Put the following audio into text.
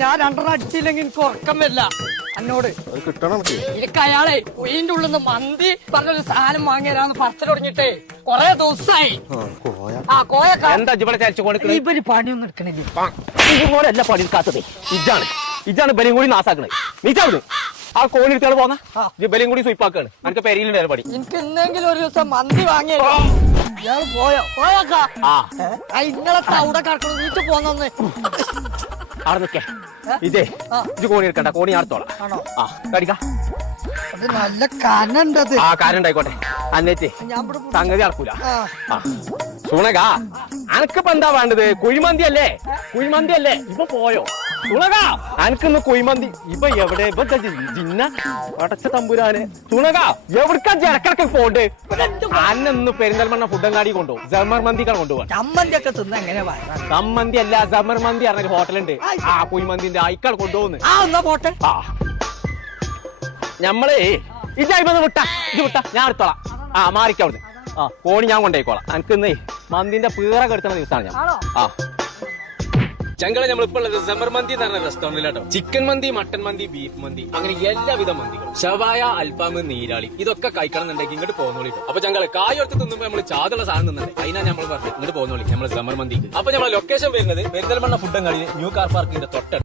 ഞാൻ രണ്ടെണ്ണം അടിച്ചില്ലെങ്കിൽ എനിക്ക് ഉറക്കം വരില്ല എന്നോട്. എനിക്ക് അയാളെ ഉയിന്റെ ഉള്ളിൽ നിന്ന് മന്തി പറഞ്ഞൊരു സാധനം വാങ്ങിയരാന്ന് പറച്ചിൽ തുടങ്ങിട്ടേ കൊറേ ദിവസമായി. ഇവര് പണിയൊന്നും എടുക്കണില്ല. ഇതുപോലെയല്ല പണി എടുക്കാത്തത്. ഇജാണ് ബലിയും കൂടി നാസാക്കണേ. നീച്ചാവുന്നു ആ കോഴി എടുത്തോളൂ പോന്ന ബലിയും കൂടി സ്വീപ്പാക്കാണ്. എനിക്ക് പെരിയിലുണ്ടായിരുന്നു പണി. എനിക്ക് ഇന്നെങ്കിലും ഒരു ദിവസം മന്തി വാങ്ങിയല്ലോ. ഇയാൾ പോയോക്കാ ഇന്നലെ അവിടെ കിടക്കണം. വീട്ടിൽ പോന്നെ അവിടെ നിൽക്കേ. ഇതേ ഇത് കോണി എടുക്കണ്ട, കോണി അടുത്തോളാം. ആ കടിക്കാ. അത് നല്ല കനുണ്ടത്. ആ കാനുണ്ടായിക്കോട്ടെ. അന്നേറ്റ് സംഗതി നടക്കൂല. ആ സുണക അനക്കിപ്പോ എന്താ വേണ്ടത്? കുഴിമന്തി അല്ലേ? കുഴിമന്തി അല്ലേ? ഇപ്പൊ പോയോ സുണക? അനക്കിന്ന് കുഴിമന്തി ഇപ്പൊ എവിടെ? ഇപ്പൊ ജിന്ന അടച്ച തമ്പുരാന്. സുണക എവിടക്കാ ജനക്കിടക്ക് പോണ്ട്? അന്നൊന്ന് പെരിന്തൽമണ്ണ ഫുഡങ്ങാടി കൊണ്ടുപോകും. ജമർ മന്തിക്കാണ് കൊണ്ടുപോകാൻ. ചമ്മന്തി ഒക്കെ തിന്ന എങ്ങനെ സമ്മന്തി അല്ല, ജമർ മന്തി പറഞ്ഞൊരു ഹോട്ടലുണ്ട്. ആ കുഴിമന്തിന്റെ അയക്കാൾ കൊണ്ടുപോകുന്നു. പോട്ടെ. ആ ഞമ്മളേ ഇജായിന്ന് വിട്ട ഇത് വിട്ട ഞാൻ എടുത്തോളാം. ആ മാറിക്കവിടുന്ന്. ആ കോണി ഞാൻ കൊണ്ടുപോയിക്കോളാം. എനിക്കിന്നേ മന്തിന്റെ പീറ കെടുത്തുന്ന ദിവസമാണ് ഞാൻ. ആ ചങ്കളെ നമ്മളിപ്പോൾ ഉള്ളത് ജമർ മന്തി എന്ന് പറഞ്ഞ റെസ്റ്റോറന്റിലാട്ടോ. ചിക്കൻ മന്തി, മട്ടൻ മന്തി, ബീഫ് മന്തി, അങ്ങനെ എല്ലാവിധ മന്തികളും, ഷവായ, അൽഫാം, നീരാളി, ഇതൊക്കെ കഴിക്കണം എന്നുണ്ടെങ്കിൽ ഇങ്ങോട്ട് പോകുന്നോളിട്ടോ. അപ്പൊ ചങ്കളെ കായൊടുത്ത് തിന്നുമ്പോ നമ്മൾ ചാതുള്ള സാധനം തിന്നുന്നത് അതിനാ നമ്മൾ പറഞ്ഞു ഇങ്ങോട്ട് പോകുന്നോളി നമ്മൾ ജമർ മന്തിക്ക്. അപ്പൊ നമ്മളെ ലൊക്കേഷൻ വരുന്നത് പെരിന്തൽമണ്ണ ഫുഡങ്ങാടി ന്യൂ കാർ പാർക്കിന്റെ തൊട്ടടുത്ത്.